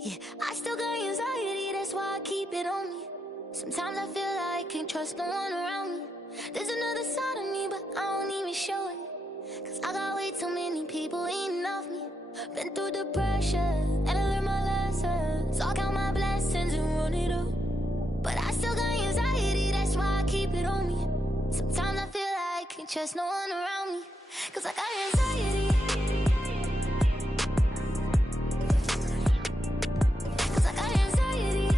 Yeah, I still got anxiety, that's why I keep it on me. Sometimes I feel like I can't trust no one around me. There's another side of me, but I don't even show it. Cause I got way too many people eating off me. Been through the pressure, and I learned my lesson. So I count my blessings and run it up. But I still got anxiety, that's why I keep it on me. Sometimes I feel like I can't trust no one around me. Cause I got anxiety. Cause I got anxiety.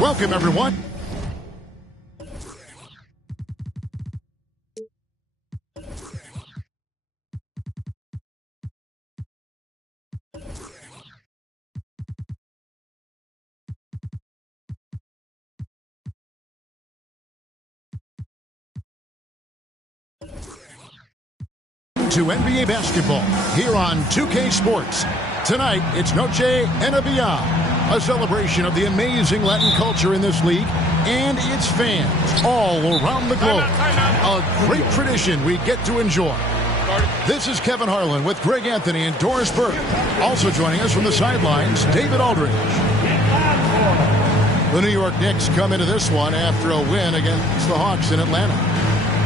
Welcome, everyone. To NBA basketball here on 2K Sports. Tonight, it's Noche NBA, a celebration of the amazing Latin culture in this league and its fans all around the globe. A great tradition we get to enjoy. This is Kevin Harlan with Greg Anthony and Doris Burke. Also joining us from the sidelines, David Aldridge. The New York Knicks come into this one after a win against the Hawks in Atlanta.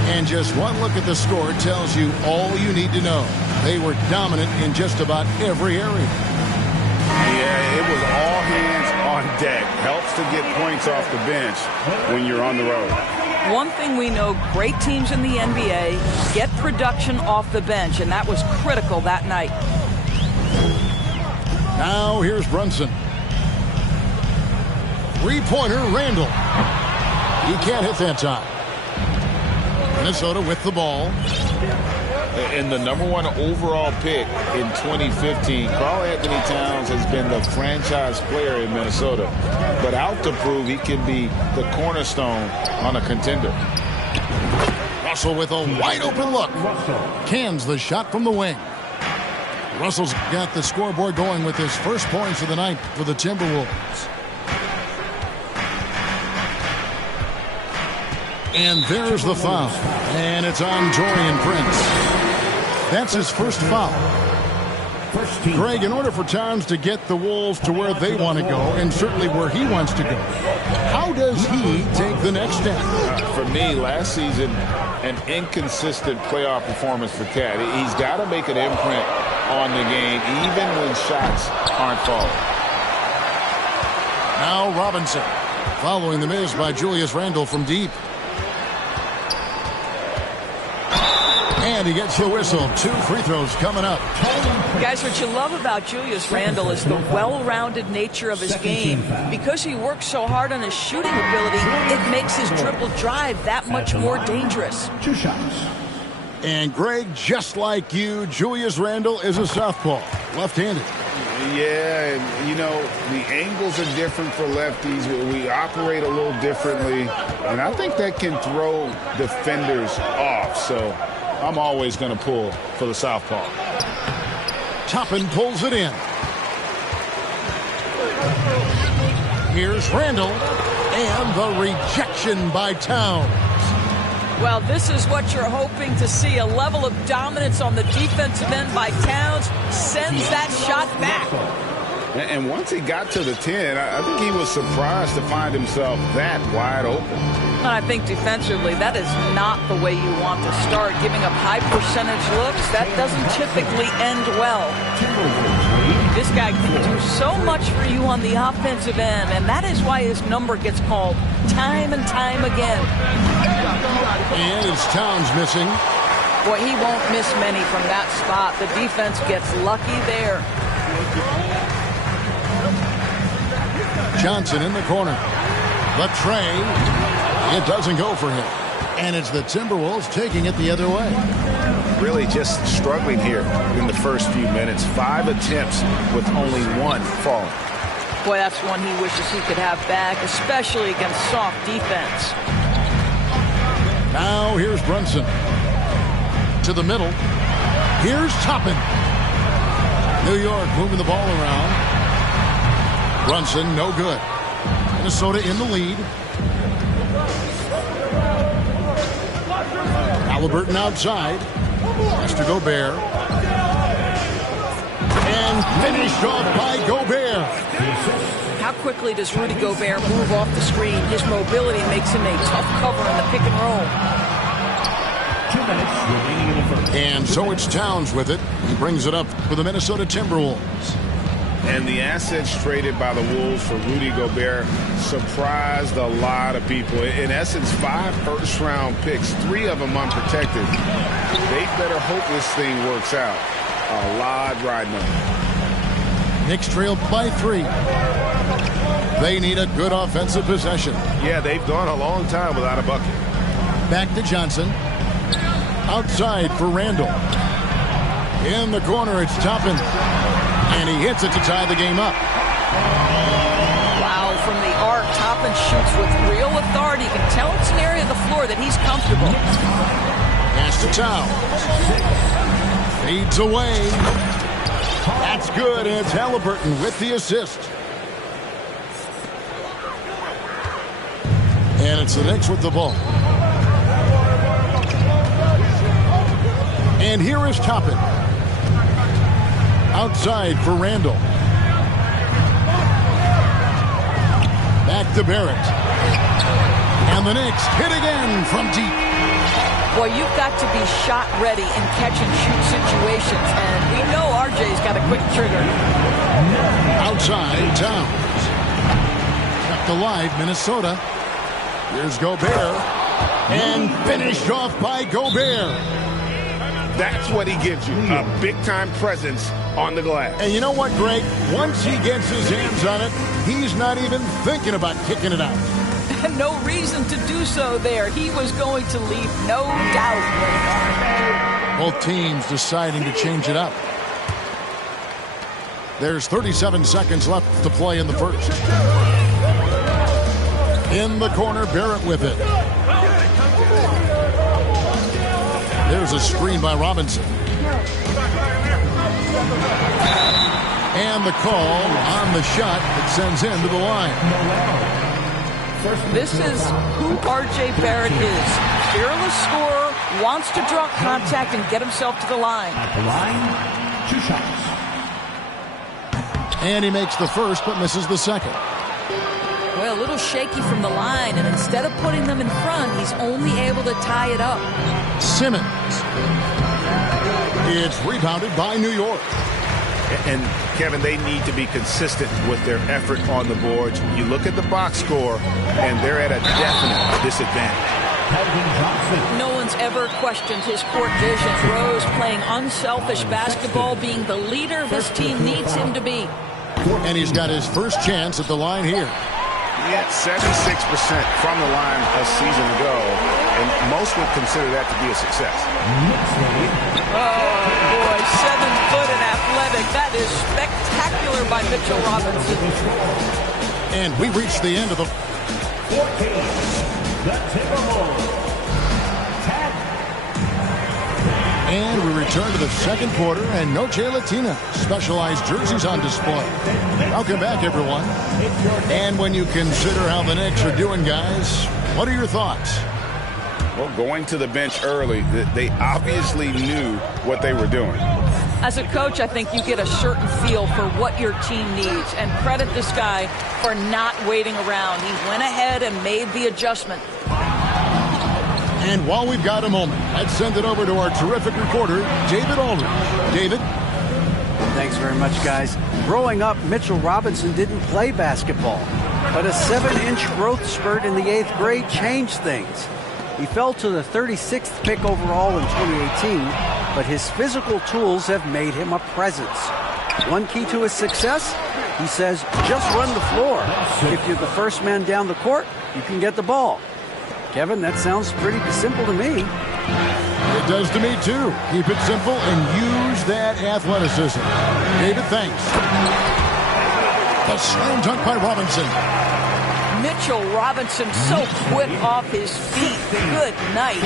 And just one look at the score tells you all you need to know. They were dominant in just about every area. Yeah, it was all hands on deck. Helps to get points off the bench when you're on the road. One thing we know, great teams in the NBA get production off the bench, and that was critical that night. Now here's Brunson. Three-pointer, Randall. He can't hit that time. Minnesota with the ball. And the #1 overall pick in 2015, Karl-Anthony Towns has been the franchise player in Minnesota, but out to prove he can be the cornerstone on a contender. Russell with a wide-open look. Cans the shot from the wing. Russell's got the scoreboard going with his first points of the night for the Timberwolves. And there's the foul. And it's on Taurean Prince. That's his first foul. Greg, in order for Towns to get the Wolves to where they want to go, and certainly where he wants to go, how does he take the next step? For me, last season, an inconsistent playoff performance for Cat. He's got to make an imprint on the game, even when shots aren't falling. Now Robinson, following the miss by Julius Randle from deep. And And he gets the whistle. 2 free throws coming up. Guys, what you love about Julius Randle is the well-rounded nature of his game. Because he works so hard on his shooting ability, it makes his dribble drive that much more dangerous. 2 shots. And Greg, just like you, Julius Randle is a southpaw, left-handed. Yeah, and you know, the angles are different for lefties. We operate a little differently, and I think that can throw defenders off. So I'm always going to pull for the southpaw. Toppin pulls it in. Here's Randle, and the rejection by Towns. Well, this is what you're hoping to see, a level of dominance on the defensive end by Towns. Sends that shot back. And once he got to the 10, I think he was surprised to find himself that wide open. And I think defensively, that is not the way you want to start. Giving up high percentage looks, that doesn't typically end well. This guy can do so much for you on the offensive end, and that is why his number gets called time and time again. And it's Towns missing. Boy, he won't miss many from that spot. The defense gets lucky there. Johnson in the corner. The tray. It doesn't go for him. And it's the Timberwolves taking it the other way. Really just struggling here in the first few minutes. 5 attempts with only 1 falling. Boy, that's one he wishes he could have back, especially against soft defense. Now here's Brunson. To the middle. Here's Toppin. New York moving the ball around. Brunson, no good. Minnesota in the lead. Halliburton outside. Pass to Gobert. And finished off by Gobert. How quickly does Rudy Gobert move off the screen? His mobility makes him a tough cover in the pick and roll. 2 minutes remaining in the first. And so it's Towns with it. He brings it up for the Minnesota Timberwolves. And the assets traded by the Wolves for Rudy Gobert surprised a lot of people. In essence, 5 first-round picks, 3 of them unprotected. They better hope this thing works out. A lot riding on it. Knicks trailed by 3. They need a good offensive possession. Yeah, they've gone a long time without a bucket. Back to Johnson. Outside for Randle. In the corner, it's Toppin. And he hits it to tie the game up. Wow, from the arc, Toppin shoots with real authority. You can tell it's an area of the floor that he's comfortable. Pass to Towns. Fades away. That's good, and it's Halliburton with the assist. And it's the Knicks with the ball. And here is Toppin. Outside for Randle. Back to Barrett. And the Knicks hit again from deep. Boy, you've got to be shot ready in catch-and-shoot situations, and we know RJ's got a quick trigger. Outside, Towns. Kept alive, Minnesota. Here's Gobert. And finished off by Gobert. That's what he gives you, a big-time presence on the glass. And you know what, Greg? Once he gets his hands on it, he's not even thinking about kicking it out. No reason to do so there. He was going to leave, no doubt. Both teams deciding to change it up. There's 37 seconds left to play in the first. In the corner, Barrett with it. There's a screen by Robinson. And the call on the shot that sends him to the line. This is who R.J. Barrett is. Fearless scorer, wants to draw contact and get himself to the line. At the line, 2 shots. And he makes the first but misses the second. Well, a little shaky from the line, and instead of putting them in front, he's only able to tie it up. Simmons. It's rebounded by New York. And, Kevin, they need to be consistent with their effort on the boards. You look at the box score, and they're at a definite disadvantage. No one's ever questioned his court vision. Rose playing unselfish basketball, being the leader this team needs him to be. And he's got his first chance at the line here. He had 76% from the line a season ago, and most would consider that to be a success. Oh, boy, 7 foot and athletic. That is spectacular by Mitchell Robinson. And we reached the end of the... And we return to the second quarter, and Noche Latina specialized jerseys on display. Welcome back, everyone. And when you consider how the Knicks are doing, guys, what are your thoughts? Well, going to the bench early, they obviously knew what they were doing. As a coach, I think you get a certain feel for what your team needs, and credit this guy for not waiting around. He went ahead and made the adjustment. And while we've got a moment, let's send it over to our terrific reporter, David Aldridge. David? Thanks very much, guys. Growing up, Mitchell Robinson didn't play basketball, but a 7-inch growth spurt in the 8th grade changed things. He fell to the 36th pick overall in 2018, but his physical tools have made him a presence. One key to his success, he says, just run the floor. If you're the first man down the court, you can get the ball. Kevin, that sounds pretty simple to me. It does to me, too. Keep it simple and use that athleticism. David, thanks. The slam dunk by Robinson. Mitchell Robinson so quick off his feet. Good night.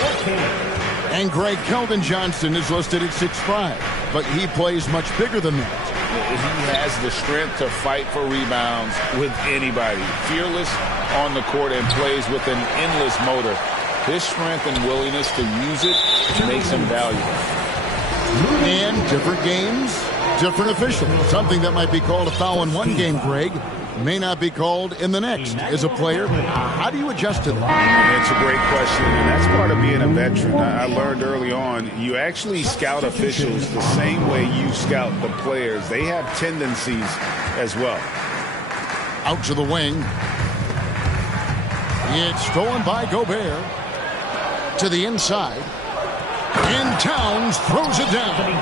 And Greg Keldon Johnson is listed at 6'5", but he plays much bigger than that. He has the strength to fight for rebounds with anybody. Fearless on the court and plays with an endless motor. His strength and willingness to use it makes him valuable. And different games, different officials. Something that might be called a foul in one game, Greg, may not be called in the next. As a player, how do you adjust to that? It's a great question, and that's part of being a veteran. I learned early on, you actually scout officials the same way you scout the players. They have tendencies as well. Out to the wing. It's stolen by Gobert. To the inside. And Towns throws it down.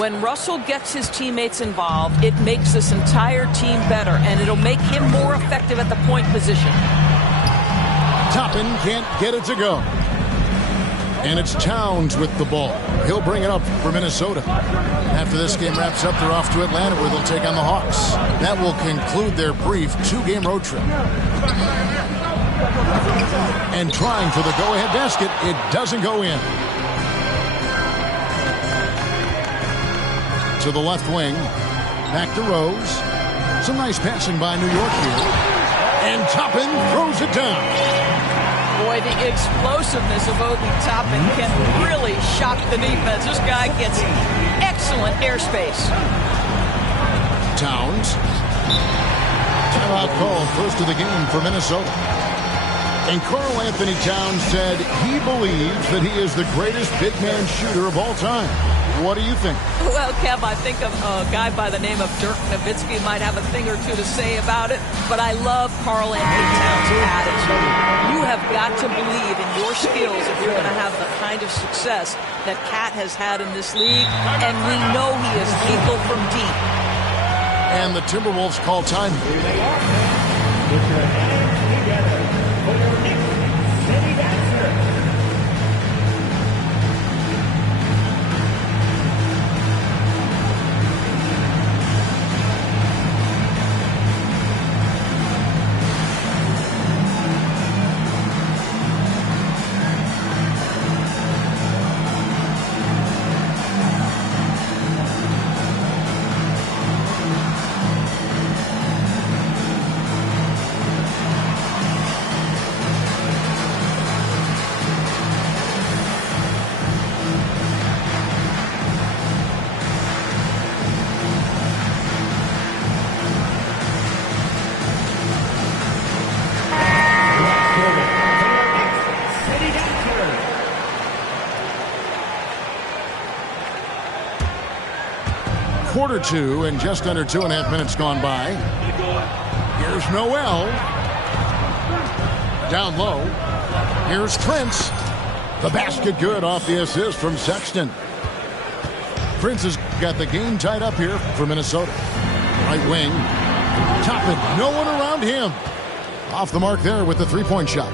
When Russell gets his teammates involved, it makes this entire team better, and it'll make him more effective at the point position. Toppin can't get it to go. And it's Towns with the ball. He'll bring it up for Minnesota. After this game wraps up, they're off to Atlanta, where they'll take on the Hawks. That will conclude their brief 2-game road trip. And trying for the go-ahead basket, it doesn't go in. To the left wing, back to Rose. Some nice passing by New York here. And Toppin throws it down. Boy, the explosiveness of Obi Toppin can really shock the defense. This guy gets excellent airspace. Towns. Timeout call, first of the game for Minnesota. And Karl Anthony Towns said he believes that he is the greatest big man shooter of all time. What do you think? Well, Kev, I think a guy by the name of Dirk Nowitzki might have a thing or two to say about it, but I love Karl Anthony Towns' attitude. You have got to believe in your skills if you're going to have the kind of success that Cat has had in this league, and we know he is lethal from deep. And the Timberwolves call time. Quarter two, and just under 2.5 minutes gone by. Here's Noel. Down low. Here's Prince. The basket good off the assist from Sexton. Prince has got the game tied up here for Minnesota. Right wing. Toppin, no one around him. Off the mark there with the three-point shot.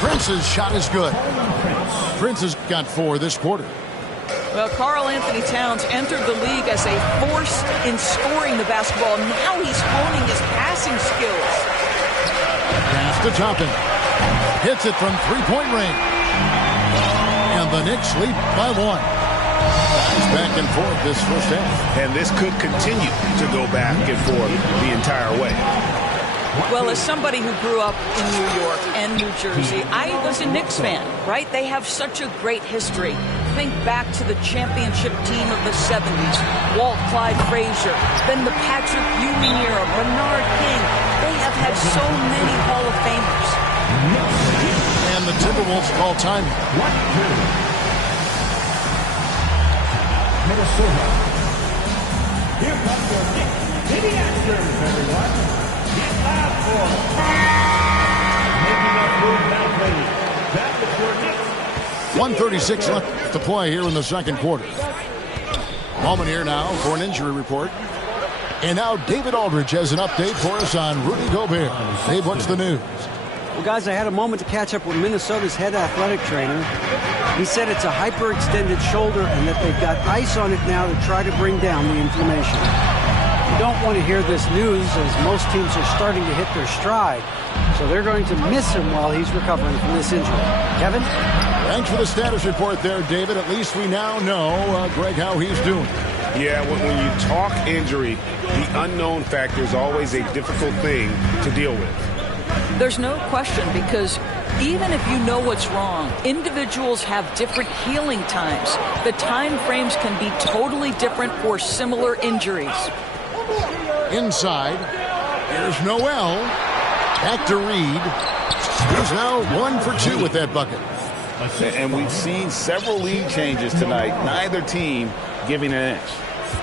Prince's shot is good. Prince has got 4 this quarter. Well, Karl Anthony Towns entered the league as a force in scoring the basketball. Now he's honing his passing skills. Pass to Toppin. Hits it from three-point range. And the Knicks lead by 1. It's back and forth this first half. And this could continue to go back and forth the entire way. Well, as somebody who grew up in New York and New Jersey, I was a Knicks fan, right? They have such a great history. Think back to the championship team of the 70s. Walt Clyde Frazier, then the Patrick Ewing era, Bernard King. They have had so many Hall of Famers. And the Timberwolves call time. Minnesota. Here comes your Knicks to the Astros, everyone. Get loud for making up move now, ladies. That is your Knicks. 1:36 left to play here in the second quarter. Moment here now for an injury report. And now David Aldridge has an update for us on Rudy Gobert. Dave, what's the news? Well, guys, I had a moment to catch up with Minnesota's head athletic trainer. He said it's a hyperextended shoulder and that they've got ice on it now to try to bring down the inflammation. You don't want to hear this news as most teams are starting to hit their stride. So they're going to miss him while he's recovering from this injury. Kevin? Thanks for the status report there, David. At least we now know, Greg, how he's doing. Yeah, when you talk injury, the unknown factor is always a difficult thing to deal with. There's no question, because even if you know what's wrong, individuals have different healing times. The time frames can be totally different for similar injuries. Inside, here's Noel. Back to Reed. He's now 1 for 2 with that bucket. And we've seen several lead changes tonight. Neither team giving an inch.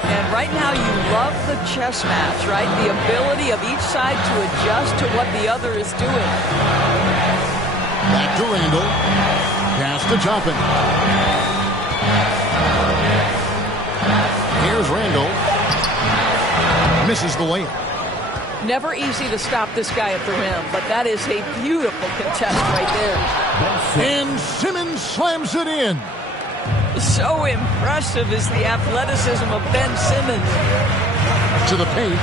And right now you love the chess match, right? The ability of each side to adjust to what the other is doing. Back to Randall. Pass to Toppin. Here's Randall. Misses the layup. Never easy to stop this guy at the rim, but that is a beautiful contest right there. And Simmons slams it in. So impressive is the athleticism of Ben Simmons. To the paint.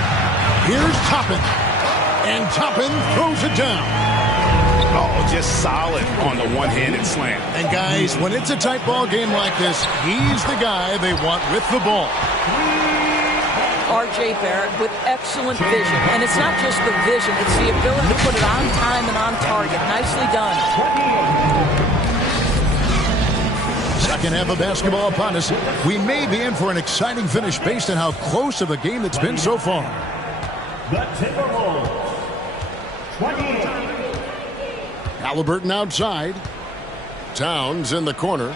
Here's Toppin. And Toppin throws it down. Oh, just solid on the one-handed slam. And guys, when it's a tight ball game like this, he's the guy they want with the ball. R.J. Barrett with excellent vision. And it's not just the vision, it's the ability to put it on time and on target. Nicely done. Second half of basketball upon us. We may be in for an exciting finish based on how close of a game it's been so far. The Timberwolves. 28. Halliburton outside. Towns in the corner.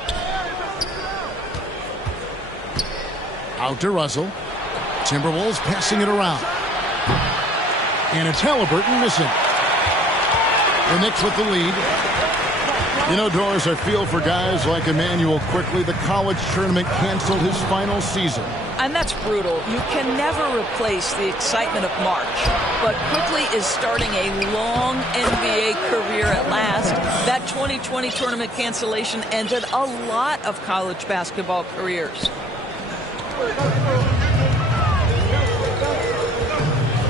Out to Russell. Timberwolves passing it around. And it's Halliburton missing. The Knicks with the lead. You know, Doris, I feel for guys like Emmanuel Quickley. The college tournament canceled his final season. And that's brutal. You can never replace the excitement of March. But Quickley is starting a long NBA career at last. That 2020 tournament cancellation ended a lot of college basketball careers.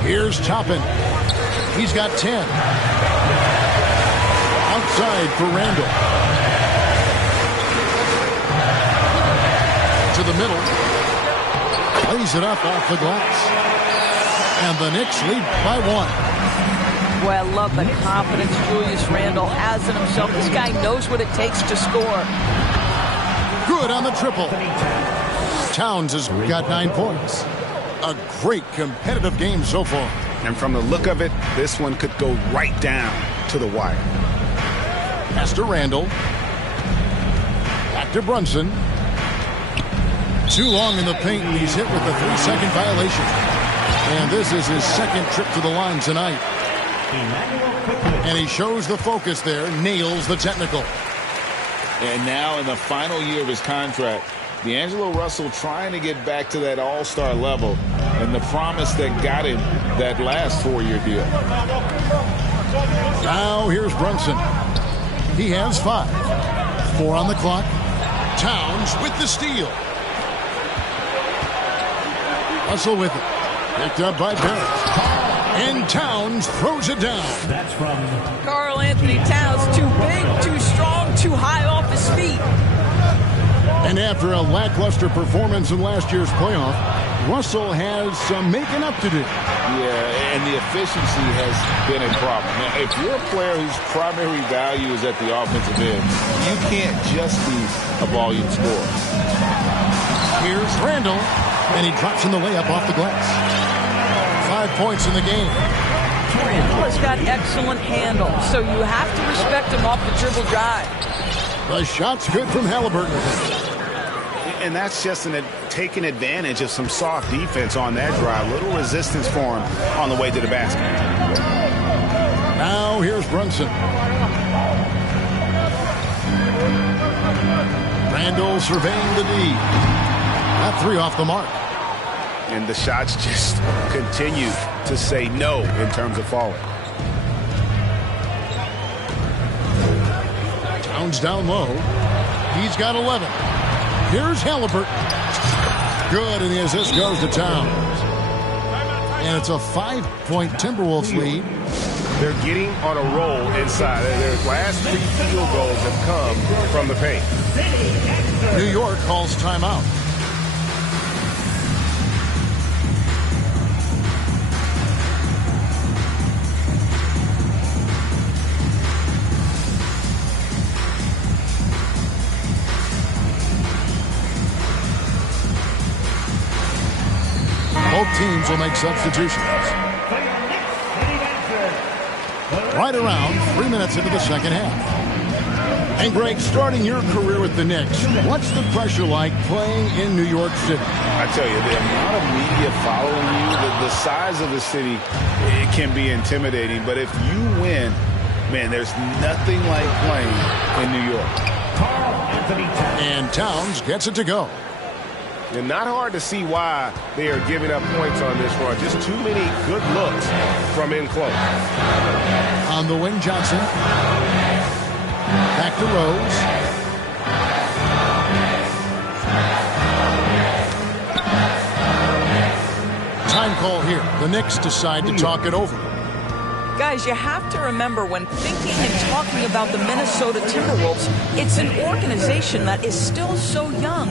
Here's Toppin. He's got 10. Outside for Randall. To the middle. Lays it up off the glass. And the Knicks lead by 1. Well, I love the confidence Julius Randle has in himself. This guy knows what it takes to score. Good on the triple. Towns has got 9 points. A great competitive game so far. And from the look of it, this one could go right down to the wire. Pass to Randall. Back to Brunson. Too long in the paint, and he's hit with the 3-second violation. And this is his second trip to the line tonight. And he shows the focus there, nails the technical. And now in the final year of his contract, D'Angelo Russell trying to get back to that all-star level and the promise that got him that last 4-year deal. Now here's Brunson. He has 5. 4 on the clock. Towns with the steal. Russell with it. Picked up by Barrett. And Towns throws it down. That's from Karl Anthony Towns, too big, too strong, too high off his feet. And after a lackluster performance in last year's playoff, Russell has some making up to do. Yeah, and the efficiency has been a problem. Now, if you're a player whose primary value is at the offensive end, you can't just be a volume scorer. Here's Randall, and he drops in the layup off the glass. 5 points in the game. Randall has got excellent handle, so you have to respect him off the dribble drive. The shot's good from Halliburton. And that's just taking advantage of some soft defense on that drive. Little resistance for him on the way to the basket. Now here's Brunson. Randall surveying the D. That 3 off the mark. And the shots just continue to say no in terms of falling. Towns down low. He's got 11. Here's Halliburton. Good, and the assist goes to Towns. And it's a 5-point Timberwolves lead. They're getting on a roll inside. Their last 3 field goals have come from the paint. New York calls timeout. Both teams will make substitutions. Right around 3 minutes into the second half. And Greg, starting your career with the Knicks, what's the pressure like playing in New York City? I tell you, the amount of media following you, the size of the city, it can be intimidating. But if you win, man, there's nothing like playing in New York. And Towns gets it to go. And not hard to see why they are giving up points on this run. Just too many good looks from in close. On the wing, Johnson. Back to Rose. Time call here. The Knicks decide to talk it over. Guys, you have to remember when thinking and talking about the Minnesota Timberwolves, it's an organization that is still so young.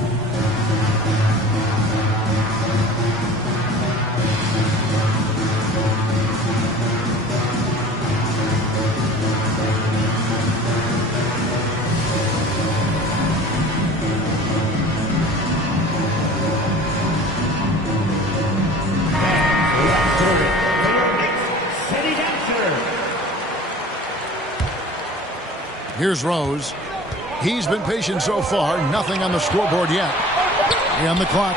Here's Rose. He's been patient so far. Nothing on the scoreboard yet. On the clock.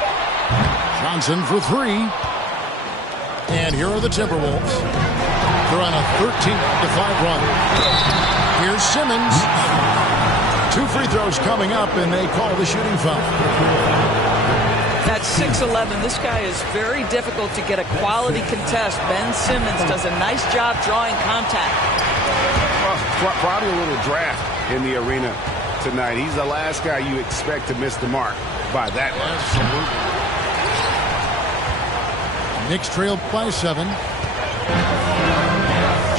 Johnson for 3. And here are the Timberwolves. They're on a 13-5 run. Here's Simmons. 2 free throws coming up, and they call the shooting foul. At 6'11", this guy is very difficult to get a quality contest. Ben Simmons does a nice job drawing contact. Well, probably a little draft in the arena tonight. He's the last guy you expect to miss the mark by that much. Absolutely. Knicks trail by 7.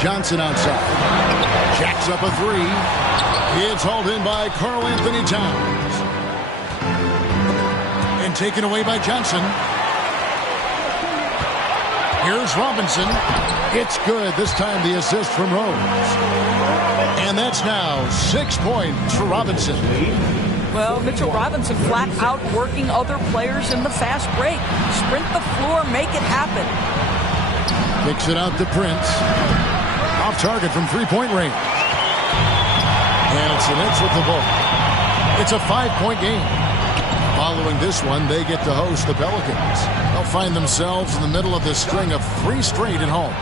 Johnson outside. Jacks up a 3. It's hauled in by Karl Anthony Towns. And taken away by Johnson. Here's Robinson. It's good. This time the assist from Rose. And that's now 6 points for Robinson. Well, Mitchell Robinson flat out working other players in the fast break. Sprint the floor, make it happen. Kicks it out to Prince. Off target from 3-point range. And it's the Knicks with the ball. It's a 5-point game. Following this one, they get to host the Pelicans. They'll find themselves in the middle of this string of 3 straight at home.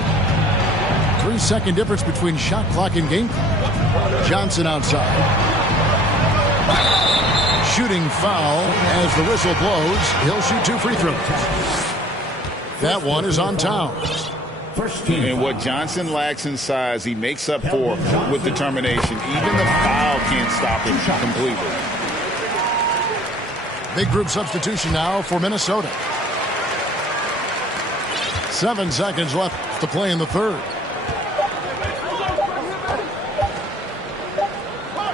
3-second difference between shot clock and game clock. Johnson outside. Shooting foul as the whistle blows. He'll shoot 2 free throws. That one is on Towns. And what Johnson lacks in size, he makes up for with determination. Even the foul can't stop him completely. Big group substitution now for Minnesota. 7 seconds left to play in the third.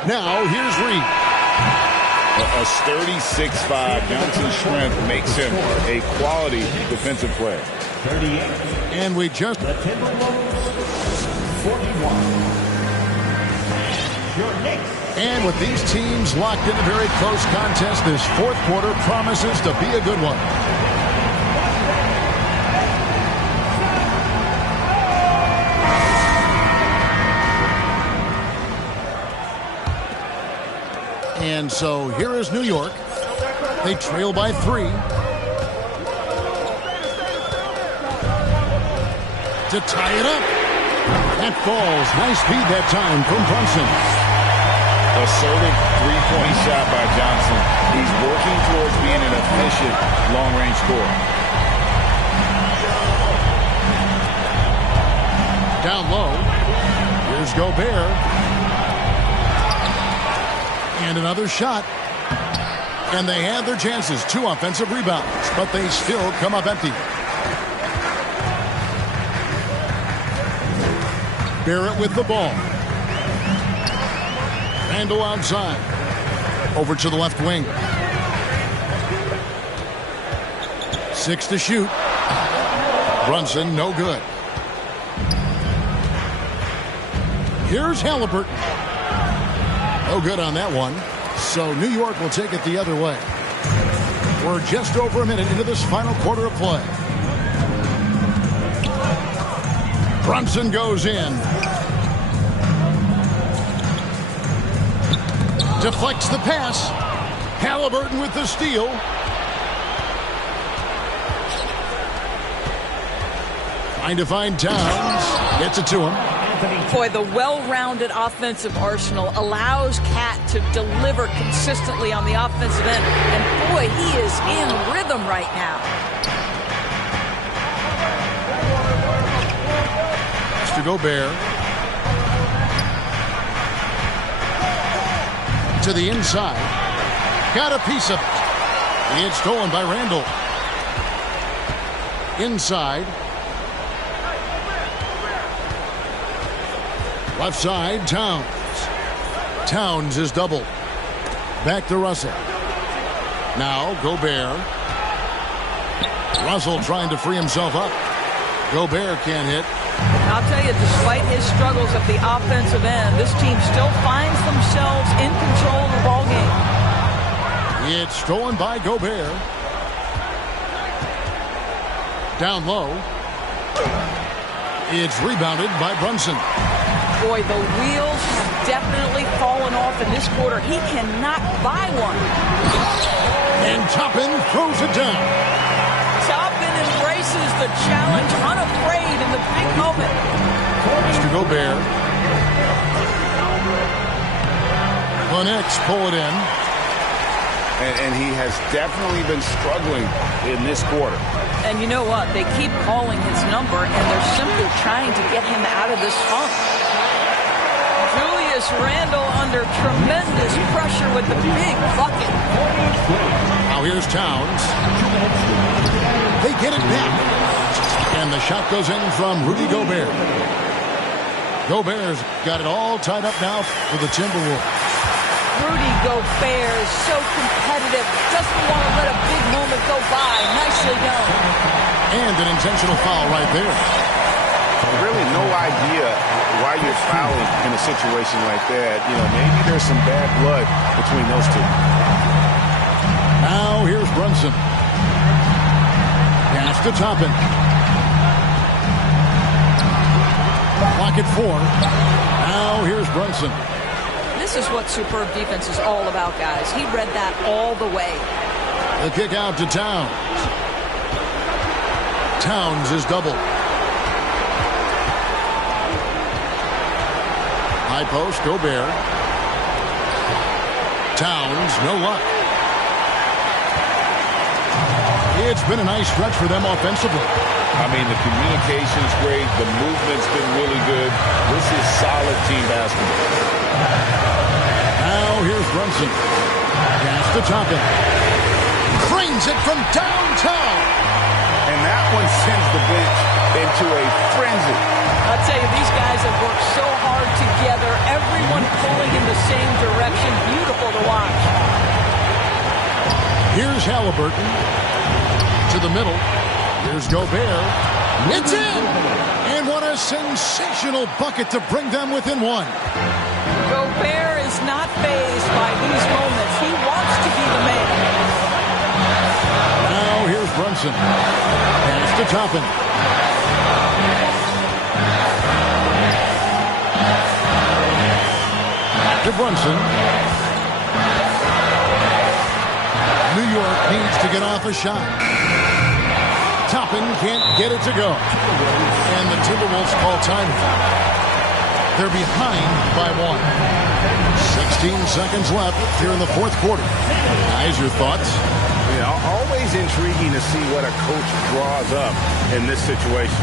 Now here's Reed. A sturdy 6'5", Johnson's strength makes him a quality defensive player. 38. And we just... The Timberwolves, 41. Your next. And with these teams locked in a very close contest, this fourth quarter promises to be a good one. And so here is New York. They trail by 3. To tie it up. That falls. Nice speed that time from Brunson. Assertive three-point shot by Johnson. He's working towards being an efficient long-range scorer. Down low. Here's Gobert. And another shot. And they had their chances. 2 offensive rebounds. But they still come up empty. Barrett with the ball. Randall outside. Over to the left wing. 6 to shoot. Brunson, no good. Here's Halliburton. No good on that one. So New York will take it the other way. We're just over a minute into this final quarter of play. Brunson goes in. Deflects the pass. Halliburton with the steal. Trying to find Towns. Gets it to him. Boy, the well-rounded offensive arsenal allows Cat to deliver consistently on the offensive end. And boy, he is in rhythm right now. Mr. Gobert. To the inside. Got a piece of it. It's stolen by Randall. Inside. Left side, Towns. Towns is doubled. Back to Russell. Now, Gobert. Russell trying to free himself up. Gobert can't hit. I'll tell you, despite his struggles at the offensive end, this team still finds themselves in control of the ball game. It's stolen by Gobert. Down low. It's rebounded by Brunson. Boy, the wheels have definitely fallen off in this quarter. He cannot buy one. And Toppin throws it down. Toppin embraces the challenge, unafraid in the big moment. Mr. Gobert. The Knicks pull it in. And he has definitely been struggling in this quarter. And you know what? They keep calling his number, and they're simply trying to get him out of this funk. Julius Randle under tremendous pressure with the big bucket. Now here's Towns. They get it back. And the shot goes in from Rudy Gobert. Gobert's got it all tied up now for the Timberwolves. Rudy Gobert is so competitive. Doesn't want to let a big moment go by. Nicely done. And an intentional foul right there. Really no idea why you're fouling in a situation like that. You know, maybe there's some bad blood between those two. Now here's Brunson. Pass to Toppin. Clock at 4. Now here's Brunson. This is what superb defense is all about, guys. He read that all the way. The kick out to Towns. Towns is doubled. High post, Gobert. Towns, no luck. It's been a nice stretch for them offensively. I mean, the communication's great. The movement's been really good. This is solid team basketball. Now here's Brunson. Pass to Toppin. Drains it from downtown. And that one sends the bench into a frenzy. I'll tell you, these guys have worked so hard together. Everyone pulling in the same direction. Beautiful to watch. Here's Halliburton. To the middle. Here's Gobert. It's in! And what a sensational bucket to bring them within one. Gobert is not fazed by these moments. He wants to be the man. Now here's Brunson. Pass to Toppin. To Brunson. New York needs to get off a shot. Toppin can't get it to go. And the Timberwolves call timeout. They're behind by 1. 16 seconds left here in the fourth quarter. Guys, your thoughts? Yeah, always intriguing to see what a coach draws up in this situation.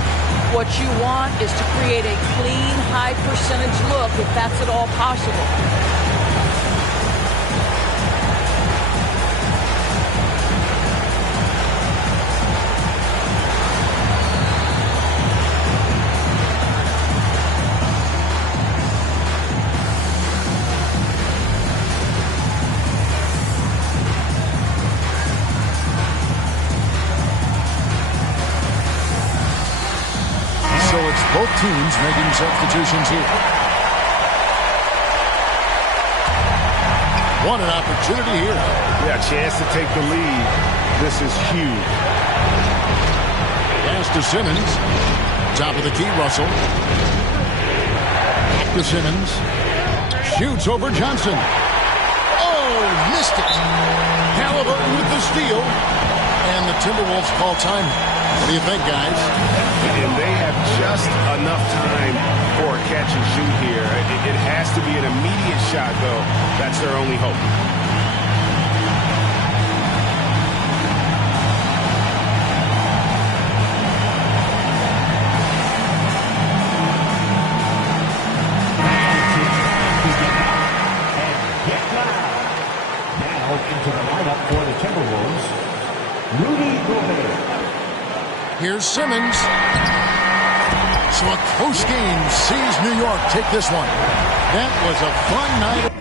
What you want is to create a clean, high percentage look if that's at all possible. Both teams making substitutions here. What an opportunity here. Yeah, chance to take the lead. This is huge. Pass to Simmons. Top of the key, Russell. Back to Simmons. Shoots over Johnson. Oh, missed it. Halliburton with the steal. And the Timberwolves call time. What do you think, guys? And they have just enough time for a catch and shoot here. It has to be an immediate shot, though. That's their only hope. Now into the lineup for the Timberwolves, Rudy Gobert. Here's Simmons. So a close game sees New York take this one. That was a fun night.